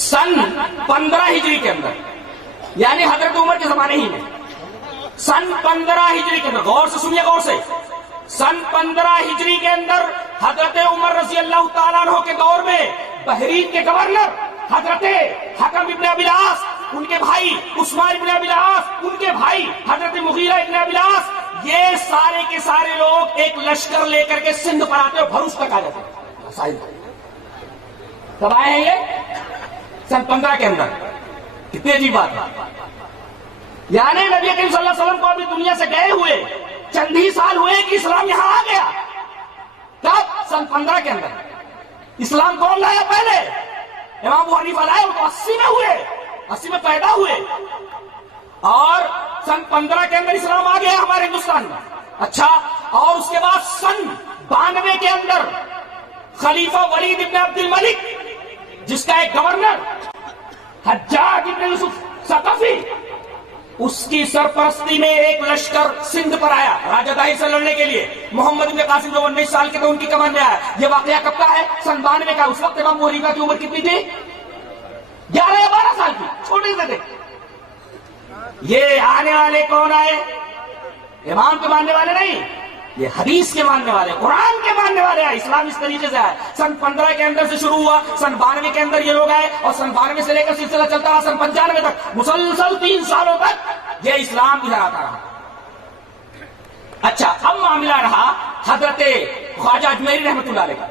سن 15 ہجری کے اندر، یعنی حضرت عمر کے زمانے ہی میں، سن 15 ہجری کے اندر، غور سے سنیے، غور سے، سن 15 ہجری کے اندر حضرت عمر رضی اللہ تعالیٰ عنہ کے دور میں بحرین کے گورنر حضرت حکم ابن ابی العاص، ان کے بھائی عثمان ابن ابی العاص، ان کے بھائی حضرت مغیرہ ابن ابی العاص، یہ سارے کے سارے لوگ ایک لشکر لے کر کے سندھ پر آتے اور بھروس تک آ جاتے. کب آئے ہیں یہ؟ سن 15 کے اندر. کتنی عجیب بات ہے. یعنی نبی کریم صلی اللہ علیہ وسلم کو ابھی دنیا سے گئے ہوئے چند ہی سال ہوئے کہ اسلام یہاں آ گیا. کب؟ سن 15 کے اندر. اسلام کون لایا پہلے؟ امام ابو حنیفہ لائے، وہ تو 80 میں ہوئے، 80 میں پیدا ہوئے، اور سن 15 کے اندر اسلام آ گیا ہمارے ہندوستان میں. اچھا، اور اس کے بعد سن 92 کے اندر خلیفہ ولید ابن عبد الملک، جس کا ایک گورنر حجاج ابن یوسف ثقفی، اس کی سرپرستی میں ایک لشکر سندھ پر آیا راجہ داہر سے لڑنے کے لیے. محمد ابن قاسم جو 19 سال کے تھے، ان کی کمان میں آیا. یہ واقعہ کب کا ہے؟ سن 92 کا. اس وقت امام ابو حنیفہ کی عمر کتنی تھی؟ 11 یا 12 سال کی، چھوٹے سے تھے. یہ آنے والے کون آئے؟ امام کے ماننے والے نہیں، یہ حدیث کے ماننے والے، قرآن کے ماننے والے آئے. اسلام اس طریقے سے آئے. سن 15 کے اندر سے شروع ہوا، سن 92 کے اندر یہ لوگ آئے، اور سن 92 سے لے کر سلسلہ چلتا رہا سن 95 تک. مسلسل 3 سالوں تک یہ اسلام ادھر آتا رہا. اچھا، اب معاملہ رہا حضرت خواجہ اجمیری رحمت اللہ علیہ کا.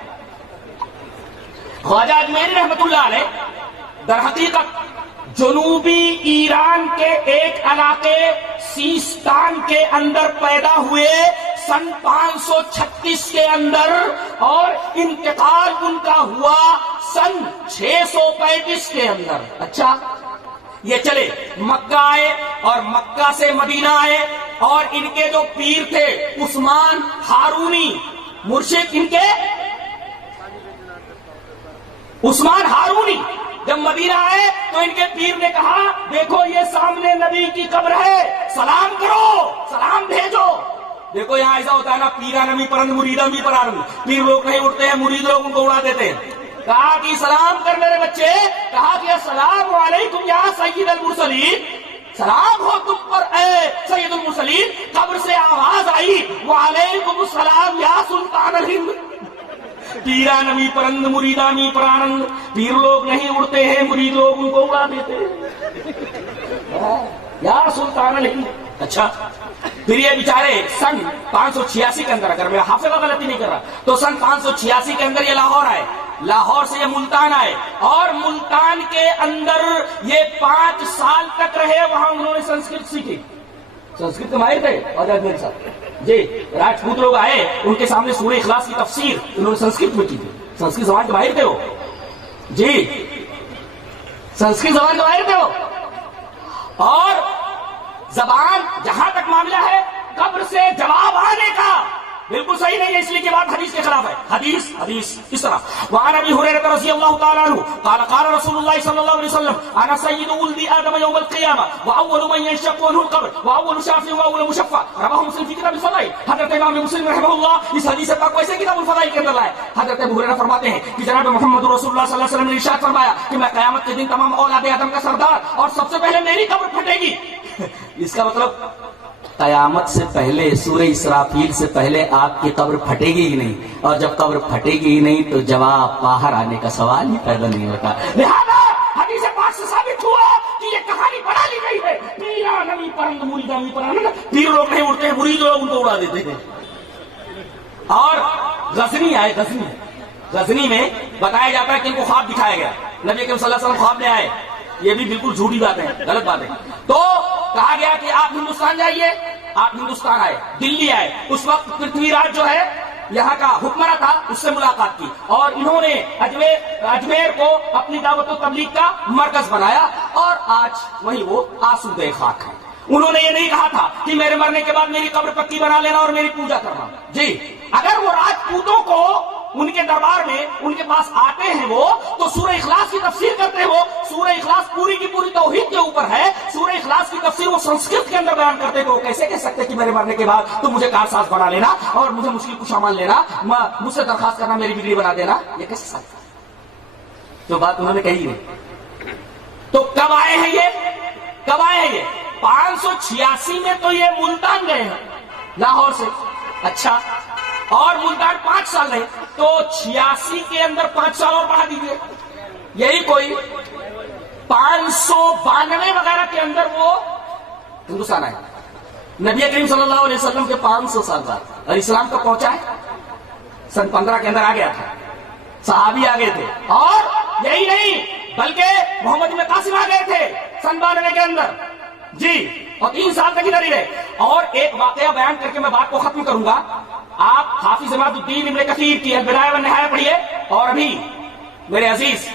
خواجہ اجمیری رحمت اللہ علیہ در حقیقت جنوبی ایران کے ایک علاقے سیستان کے اندر پیدا ہوئے سن 536 کے اندر، اور انتقال ان کا ہوا سن 635 کے اندر. اچھا، یہ چلے مکہ آئے اور مکہ سے مدینہ آئے، اور ان کے جو پیر تھے عثمان ہارونی، مرشد ان کے عثمان ہارونی، جب مدینہ آئے تو ان کے پیر نے کہا دیکھو یہ سامنے نبی کی قبر ہے، سلام کرو، سلام بھیجو. دیکھو یہاں ایسا ہوتا ہے نا، پیرا نمی پرند مریدہ بھی پرند. پیر لوگ نہیں اڑتے ہیں، مرید لوگ ان کو اڑا دیتے ہیں. کہا کہ سلام کر میرے بچے. کہا کہ السلام علیکم یا سید المرسلین، سلام ہو تم پر اے سید المرسلین. قبر سے آواز آئی وعلیکم السلام یا سلطان الہند. پیرا نمی پرند مریدہ نمی پرانند. پیر لوگ نہیں اڑتے ہیں، مرید لوگ ان کو اڑا دیتے ہیں یا سلطان الہند. اچھا، پھر یہ بیچارے سن 586 کے اندر، اگر میرا حافظہ غلطی نہیں کر رہا تو سن 586 کے اندر یہ لاہور آئے. لاہور سے یہ ملتان آئے، اور ملتان کے اندر یہ 5 سال تک رہے. وہاں انہوں نے سنسکرت سیکھی. سنسکرت ماہر تھے اور میرے ساتھ جی راجپوت لوگ آئے، ان کے سامنے سورہ اخلاص کی تفسیر انہوں نے سنسکرت میں کی تھی. سنسکرت زبان کے ماہر تھے وہ. جی سنسکرت زبان کے ماہر تھے وہ. اور زبان جہاں تک معاملہ ہے قبر سے جواب آنے کا بالکل صحیح نہیں ہے، اس لیے کہ بات حدیث کے خلاف ہے. حدیث اس طرح وعن ابی ہریرہ رضی اللہ تعالی عنہ قال قال رسول اللہ صلی اللہ علیہ وسلم انا سید ولد آدم یوم القیامہ واول من ينشق عنه القبر واول شافع واول مشفع. رواه مسلم فی کتاب الفضائل. حضرت امام مسلم رحمہ اللہ اس حدیث پاک کو ایسے کتاب الفضائل کے اندر لائے. حضرت ابو ہریرہ فرماتے ہیں کہ جناب محمد رسول اللہ صلی اللہ علیہ وسلم نے ارشاد فرمایا کہ میں قیامت کے دن تمام اولاد آدم کا سردار، اور سب سے پہلے میری قبر پھٹے گی. اس کا مطلب قیامت سے پہلے، سورہ اسرافیل سے پہلے آپ کی قبر پھٹے گی ہی نہیں، اور جب قبر پھٹے گی ہی نہیں تو جواب باہر آنے کا سوال ہی پیدا نہیں ہوتا. لہذا حدیث پاک سے ثابت ہوا کہ یہ کہانی بنا لی گئی ہے. پیرا نمی پرند مریدہ نمی پرند. پیر لوگ نہیں اڑتے ہیں، مرید لوگ ان کو اڑا دیتے ہیں. اور غزنی آئے، غزنی میں بتایا جاتا ہے کہ ان کو خواب دکھایا گیا. نبی کریم صلی اللہ علیہ وسلم خواب میں آئے. یہ بھی بالکل جھوٹی بات ہے، غلط بات ہے. تو کہا گیا کہ آپ ہندوستان جائیے. آپ ہندوستان آئے، دلی آئے. اس وقت پرتھوی راج جو ہے یہاں کا حکمراں تھا، اس سے ملاقات کی، اور انہوں نے اجمیر کو اپنی دعوت و تبلیغ کا مرکز بنایا، اور آج وہی وہ آسودہ خاک ہے. انہوں نے یہ نہیں کہا تھا کہ میرے مرنے کے بعد میری قبر پکی بنا لینا اور میری پوجا کرنا. جی اگر وہ راجپوتوں کو ان کے دربار میں ان کے پاس آتے ہیں وہ تو سورہ اخلاص کی تفسیر کرتے ہیں. وہ سورہ اخلاص پوری کی پوری توحید کے اوپر ہے. سورہ اخلاص کی تفسیر وہ سنسکرت کے اندر بیان کرتے ہیں. وہ کیسے کہہ سکتے کہ میرے مرنے کے بعد تو مجھے کارساز بنا لینا اور مجھے مشکل کشا مان لینا، مجھ سے درخواست کرنا، میری بگڑی بنا دینا؟ یہ کیسے سکتا؟ جو بات انہوں نے کہی ہے تو کب آئے ہیں یہ؟ کب آئے ہیں یہ؟ 586 میں تو یہ ملتان گئے ہیں لاہور سے. اچھا، اور ملتان 5 سال رہے، تو 86 کے اندر 5 سال اور بڑھا دیجیے، یہی کوئی 592 وغیرہ کے اندر وہ ہندوستان آئے. نبی کریم صلی اللہ علیہ وسلم کے 500 سال بعد. اور اسلام کب پہنچا ہے؟ سن 15 کے اندر آ گیا تھا، صحابی آ گئے تھے. اور یہی نہیں بلکہ محمد بن قاسم آ گئے تھے سن 92 کے اندر جی، اور 3 سال تک ادھر ہی رہے. اور ایک واقعہ بیان کر کے میں بات کو ختم کروں گا. آپ حافظ عماد الدین ابن کثیر کی البدایہ والنہایہ پڑھیے، اور ابھی میرے عزیز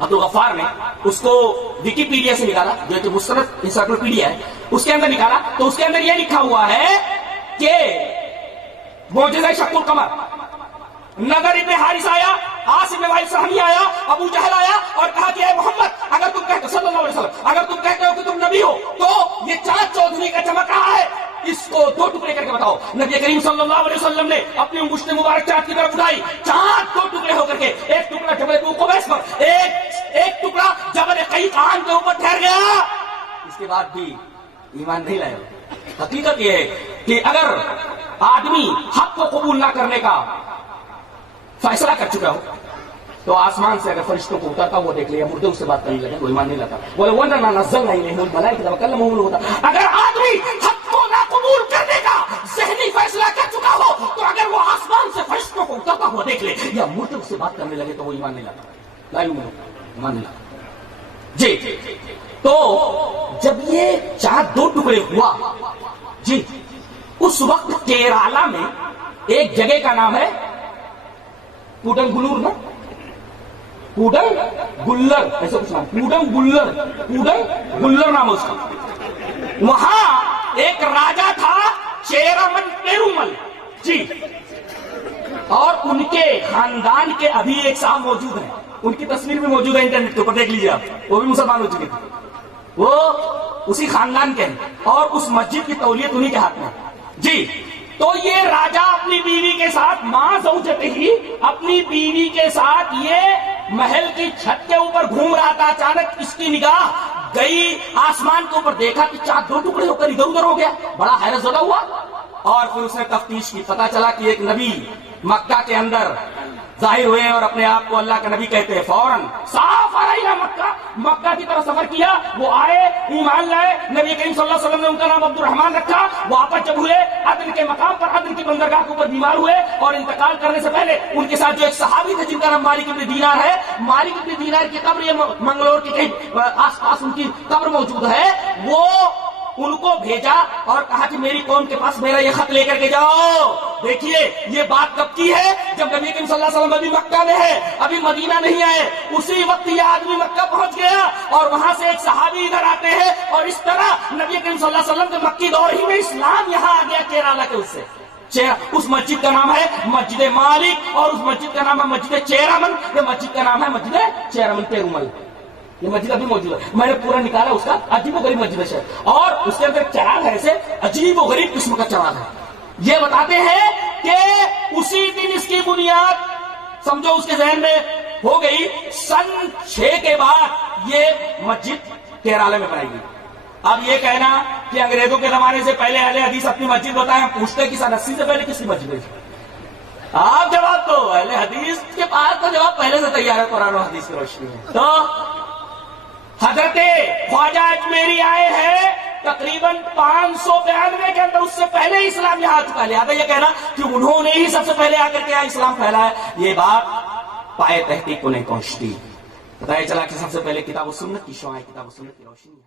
عبدالغفار نے اس کو ویکیپیڈیا سے نکالا، جو کہ مستند انسائکلوپیڈیا ہے، اس کے اندر نکالا. تو اس کے اندر یہ لکھا ہوا ہے کہ معجزہ شق القمر، نظر ابن حارث آیا، عاصم بن وائل سہمی آیا، ابو جہل آیا اور کہا کہ اے محمد، اگر تم کہتے صلی اللہ علیہ وسلم، اگر تم کہتے ہو کہ تم نبی ہو تو یہ چاند چودھری کا چمک رہا ہے، اس کو 2 ٹکڑے کر کے بتاؤ. نبی کریم صلی اللہ علیہ وسلم نے اپنی انگشت مبارک چاند کی طرف اٹھائی، چاند 2 ٹکڑے ہو کر کے، ایک ٹکڑا جبل ابو قبیس پر، ایک ٹکڑا جبل قیقان کے اوپر ٹھہر گیا. اس کے بعد بھی ایمان نہیں لائے. حقیقت یہ ہے کہ اگر آدمی حق کو قبول نہ کرنے کا فیصلہ کر چکا ہو تو آسمان سے اگر فرشتوں کو اترتا وہ دیکھ لیا، مردوں سے بات کرنے لگے، وہ ایمان نہیں لاتا. بولے وہ نہ نزل نہیں ہوتا. اگر آدمی حق کو نہ قبول کرنے کا ذہنی فیصلہ کر چکا ہو تو اگر وہ آسمان سے فرشتوں کو اترتا ہوا دیکھ لے یا مردوں سے بات کرنے لگے تو وہ ایمان نہیں لاتا. ایمان نہیں لاتا جی. تو جب یہ چاند 2 ٹکڑے ہوا جی، اس وقت کیرالہ میں ایک جگہ کا نام ہے کوڈنگلور، نا کوڈنگلر، ایسا کچھ نام، کوڈنگلر نام اس کا. وہاں ایک راجا تھا چیرامن پیرومل جی، اور ان کے خاندان کے ابھی ایک صاحب موجود ہیں، ان کی تصویر بھی موجود ہے انٹرنیٹ کے اوپر، دیکھ لیجیے آپ. وہ بھی مسلمان ہو چکے تھے، وہ اسی خاندان کے ہیں، اور اس مسجد کی تولیت انہی کے ہاتھ میں جی. تو یہ راجا اپنی بیوی کے ساتھ، ماں زوجتے ہی اپنی بیوی کے ساتھ یہ محل کی چھت کے اوپر گھوم رہا تھا. اچانک اس کی نگاہ گئی آسمان کے اوپر، دیکھا کہ چاند 2 ٹکڑے ہو کر ادھر ادھر ہو گیا. بڑا حیرت زدہ ہوا، اور پھر اس نے تفتیش کی. پتا چلا کہ ایک نبی مکہ کے اندر ظاہر ہوئے اور اپنے آپ کو اللہ کا نبی کہتے ہیں. فوراً صاف آئینا مکہ کی طرف سفر کیا. وہ آئے، ایمان لائے. نبی کریم صلی اللہ علیہ وسلم نے ان کا نام عبد الرحمان رکھا. واپس جب ہوئے عدن کے مقام پر، عدن کی بندرگاہ کے اوپر بیمار ہوئے، اور انتقال کرنے سے پہلے ان کے ساتھ جو ایک صحابی تھے جن کا نام مالک ابن دینار ہے، مالک ابن دینار کی قبر یہ منگلور کے کہیں آس پاس ان کی قبر موجود ہے. وہ ان کو بھیجا اور کہا کہ میری قوم کے پاس میرا یہ خط لے کر کے جاؤ. دیکھیے یہ بات کب کی ہے؟ جب نبی کریم صلی اللہ علیہ وسلم ابھی مکہ میں ہے، ابھی مدینہ نہیں آئے. اسی وقت یہ آدمی مکہ پہنچ گیا، اور وہاں سے ایک صحابی ادھر آتے ہیں، اور اس طرح نبی کریم صلی اللہ علیہ وسلم کے مکی دور ہی میں اسلام یہاں آ گیا کیرالہ کے. اس سے اس مسجد کا نام ہے مسجد مالک، اور اس مسجد کا نام ہے مسجد چیرامن. یہ مسجد کا نام ہے مسجد چیرامن پیرومل. یہ مسجد ابھی موجود ہے. میں نے پورا نکالا اس کا، عجیب و غریب مسجد ہے، اور اس کے اندر چراغ ہے، ایسے عجیب و غریب قسم کا چراغ ہے. یہ بتاتے ہیں کہ اسی دن اس کی بنیاد سمجھو اس کے ذہن میں ہو گئی. سن 6 کے بعد یہ مسجد کیرالہ میں بنائی گئی. اب یہ کہنا کہ انگریزوں کے زمانے سے پہلے اہل حدیث اپنی مسجد بتائیں، پوچھتے کہ سن 80 سے پہلے کس کی مسجد ہے؟ آپ جواب تو اہل حدیث کے پاس تو جواب پہلے سے تیار ہے قرآن و حدیث کی روشنی میں. تو حضرت خواجہ اجمیری آئے ہیں تقریباً 592 کے اندر، اس سے پہلے اسلام یہاں آ چکا ہے. لہٰذا یہ کہنا کہ انہوں نے ہی سب سے پہلے آ کر کے اسلام پھیلایا، یہ بات پائے تحقیق کو نہیں پہنچتی. پتہ چلا کہ سب سے پہلے کتاب و سنت کی شعاع، کتاب و سنت کی روشنی ہے.